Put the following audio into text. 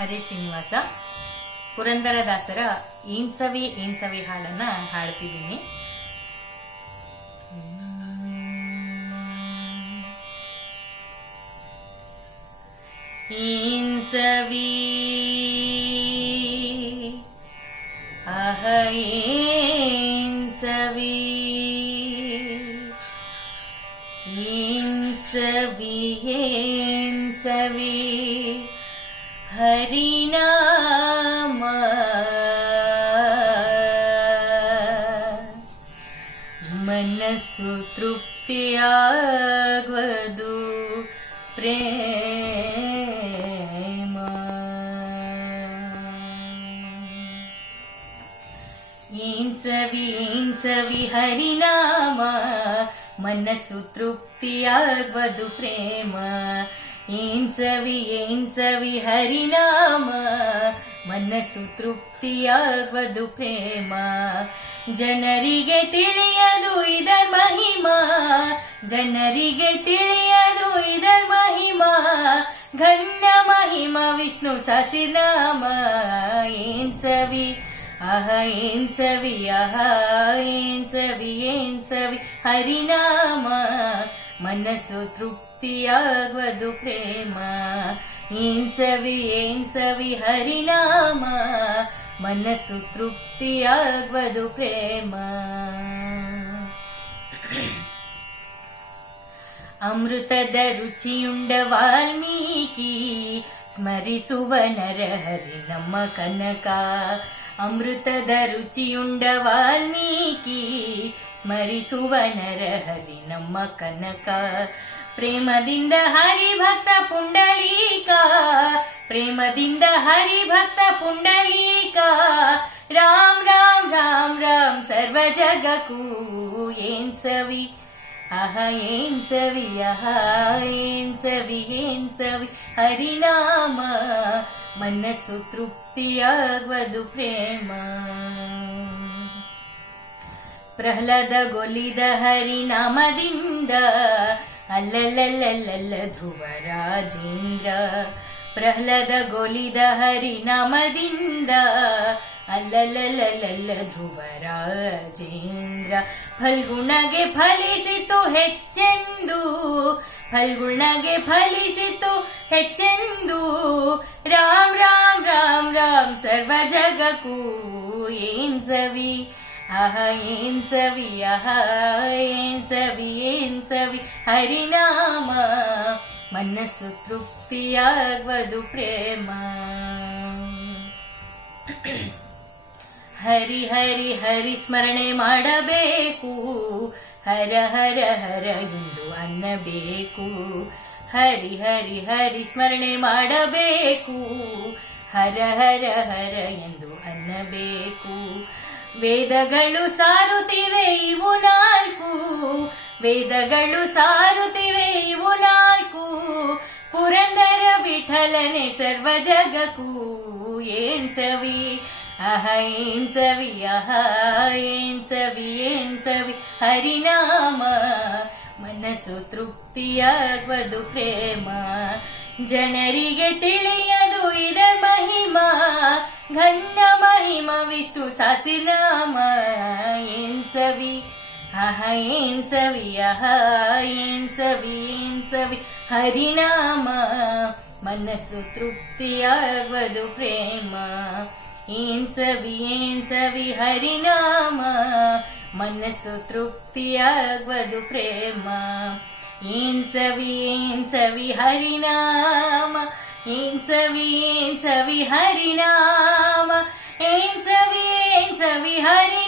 ಹರೇ ಶ್ರೀನಿವಾಸ ಪುರಂದರದಾಸರ ಏನ್ಸವಿ ಏನ್ಸವಿ ಹಾಡನ್ನ ಹಾಡ್ತಿದ್ದೀನಿ. ಏನ್ಸವಿ ಅಹ ಏನ್ಸವಿ ಏನ್ಸವಿ ಏನ್ಸವಿ हरिनाम मनसु तृप्त्यागवदु प्रेम ईंसवि ईंसवि हरिनाम मनसु तृप्त्यागवदु प्रेम ತೃಪ್ತಿಯಾಗುವುದು ಪ್ರೇಮ ಏನ್ ಸವಿ ಏನ್ ಸವಿ ಹರಿನಾಮ ಮನಸ್ಸು ತೃಪ್ತಿಯಾಗುವುದು ಪ್ರೇಮ ಜನರಿಗೆ ತಿಳಿಯದು ಇದರ ಮಹಿಮಾ ಜನರಿಗೆ ತಿಳಿಯದು ಇದರ ಮಹಿಮಾ ಘನ್ನ ಮಹಿಮ ವಿಷ್ಣು ಸಸಿನಾಮ ಏನ್ ಸವಿ ಅಹ ಏನ್ ಸವಿ ಅಹ ಏನ್ ಸವಿ ಏನ್ ಸವಿ ಹರಿನಾಮ ಮನಸ್ಸು ತೃಪ್ತಿಯಾಗುವುದು ಪ್ರೇಮ ಏನ್ ಸವಿ ಏನ್ ಸವಿ ಹರಿನಾಮ ಮನಸ್ಸು ತೃಪ್ತಿಯಾಗುವುದು ಪ್ರೇಮ ಅಮೃತದ ರುಚಿಯುಂಡ ವಾಲ್ಮೀಕಿ ಸ್ಮರಿಸುವ ನರಹರಿ ನಮ್ಮ ಕನಕ ಅಮೃತದ ರುಚಿಯುಂಡ ವಾಲ್ಮೀಕಿ ಸ್ಮರಿಸುವ ನರಹರಿ ನಮ್ಮ ಕನಕ. ಪ್ರೇಮದಿಂದ ಹರಿಭಕ್ತ ಪುಂಡಲೀಕ. ಪ್ರೇಮದಿಂದ ಹರಿಭಕ್ತ ಪುಂಡಲೀಕ. ರಾಮ್ ರಾಮ್ ರಾಮ್ ರಾಮ್, ಸರ್ವ ಜಗಕ್ಕೂ ಏನ್ ಸವಿ? ಅಹ, ಏನ್ ಸವಿ? ಅಹ, ಏನ್ ಸವಿ? ಏನ್ ಸವಿ? ಹರಿನಾಮ, ಮನಸ್ಸು ತೃಪ್ತಿಯಾಗುವುದು ಪ್ರೇಮ. ಪ್ರಹ್ಲಾದ ಗೊಲಿದ ಹರಿನಾಮದಿಂದ. ಅಲ್ಲಲ್ಲಲ್ಲಲ್ಲ ಧ್ರುವ ರಾಜೇಂದ್ರ ಪ್ರಹ್ಲಾದ ಗೊಲಿದ ಹರಿನಾಮದಿಂದ. ಅಲ್ಲಲ್ಲಲ್ಲಲ್ಲ ಧ್ರುವ ರಾಜೇಂದ್ರ ಫಲ್ಗುಣಗೆ ಫಲಿಸಿತು ಹೆಚ್ಚೆಂದು. ಫಲ್ಗುಣಗೆ ಫಲಿಸಿತು ಹೆಚ್ಚೆಂದು. ರಾಮ್ ರಾಮ್ ರಾಮ್ ರಾಮ್ ಸರ್ವ ಜಗಕ್ಕೂ ಏನ್ ಸವಿ? ಅಹ ಏನ್ ಸವಿ ಅಹ ಏನ್ ಸವಿ ಏನ್ ಸವಿ ಹರಿನಾಮ. ಮನಸ್ಸು ತೃಪ್ತಿಯಾಗುವುದು ಪ್ರೇಮ. ಹರಿ ಹರಿ ಹರಿ ಸ್ಮರಣೆ ಮಾಡಬೇಕು. ಹರ ಹರ ಹರ ಎಂದು ಅನ್ನಬೇಕು. ಹರಿ ಹರಿ ಹರಿ ಸ್ಮರಣೆ ಮಾಡಬೇಕು. ಹರ ಹರ ಹರ ಎಂದು ಅನ್ನಬೇಕು. ವೇದಗಳು ಸಾರುತ್ತಿವೆ ಇವು ನಾಲ್ಕು. ವೇದಗಳು ಸಾರುತ್ತಿವೆ ಇವು ನಾಲ್ಕು. ಪುರಂದರ ವಿಠಲನೆ ಸರ್ವ ಜಗಕ್ಕೂ. ಏನ್ ಸವಿ? ಅಹ, ಏನ್ ಸವಿ? ಅಹ, ಏನ್ ಸವಿ? ಏನ್ ಸವಿ? ಹರಿನಾಮ. ಮನಸ್ಸು ತೃಪ್ತಿಯಾಗುವುದು ಪ್ರೇಮ. ಜನರಿಗೆ ತಿಳಿಯದು ಇದರ ಮಹಿಮಾ. ಘನ್ನ ಮಹಿಮ ವಿಷ್ಣು ಸಸಿನಾಮ ಏನ್ ಸವಿ ಅಹ ಏನ್ ಸವಿ ಅಹ ಏನ್ ಸವಿ ಏನ್ ಸವಿ ಹರಿನಾಮ ಮನಸ್ಸು ತೃಪ್ತಿಯಾಗುವುದು ಪ್ರೇಮ ಏನ್ ಸವಿ ಏನ್ ಸವಿ ಹರಿನಾಮ ಮನಸ್ಸು ತೃಪ್ತಿಯಾಗುವುದು ಪ್ರೇಮ ಏನ್ ಸವಿ ಏನ್ ಸವಿ ಹರಿನಾಮ ಏನ್ ಸವಿ ಏನ್ ಸವಿ ಹರಿನಾಮ ಏನ್ ಸವಿ ಏನ್ ಸವಿ ಹರಿನಾಮ